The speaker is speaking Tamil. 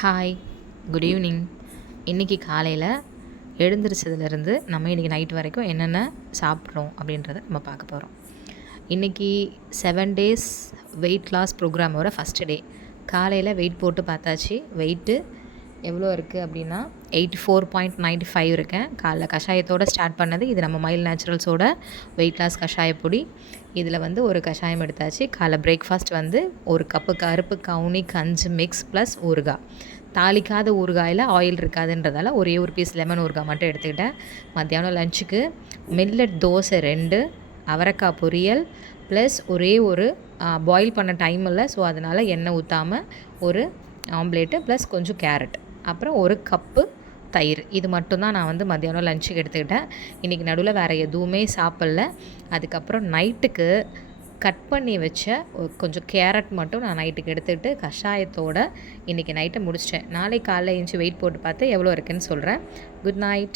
Hi, good evening. இன்றைக்கி காலையில் எழுந்திரிச்சதுலேருந்து நம்ம இன்றைக்கி நைட் வரைக்கும் என்னென்ன சாப்பிட்றோம் அப்படின்றத நம்ம பார்க்க போகிறோம். இன்றைக்கி 7 டேஸ் வெயிட் லாஸ் ப்ரோக்ராமோட ஃபஸ்ட்டு டே. காலையில் வெயிட் போட்டு பார்த்தாச்சு. வெயிட்டு எவ்வளோ இருக்குது அப்படின்னா 84.95 இருக்கேன். காலைல கஷாயத்தோடு ஸ்டார்ட் பண்ணது. இது நம்ம மைல் நேச்சுரல்ஸோட வெயிட் லாஸ் கஷாயப்பொடி. இதில் வந்து ஒரு கஷாயம் எடுத்தாச்சு. காலைல பிரேக்ஃபாஸ்ட் வந்து ஒரு கப்பு கருப்பு கவுனி கஞ்சி மிக்ஸ் ப்ளஸ் ஊறுகாய். தாளிக்காத ஊறுகாயில் ஆயில் இருக்காதுன்றதால ஒரே ஒரு பீஸ் லெமன் ஊறுகாய் மட்டும் எடுத்துக்கிட்டேன். மத்தியானம் லஞ்சுக்கு மில்லட் தோசை 2, அவரைக்காய் பொரியல் ப்ளஸ் ஒரே ஒரு பாயில் பண்ண டைம் இல்லை, ஸோ அதனால் எண்ணெய் ஊற்றாமல் ஒரு ஆம்லேட்டு ப்ளஸ் கொஞ்சம் கேரட், அப்புறம் ஒரு கப்பு தயிர். இது மட்டும்தான் நான் வந்து மத்தியானம் லஞ்சுக்கு எடுத்துக்கிட்டேன். இன்றைக்கி நடுவில் வேறு எதுவுமே சாப்பிட்ல. அதுக்கப்புறம் நைட்டுக்கு கட் பண்ணி வச்ச கொஞ்சம் கேரட் மட்டும் நான் நைட்டுக்கு எடுத்துக்கிட்டு கஷாயத்தோடு இன்றைக்கி நைட்டை முடிச்சிட்டேன். நாளைக்கு காலைல எழுந்துச்சி வெயிட் போட்டு பார்த்து எவ்வளோ இருக்குதுன்னு சொல்கிறேன். Good night.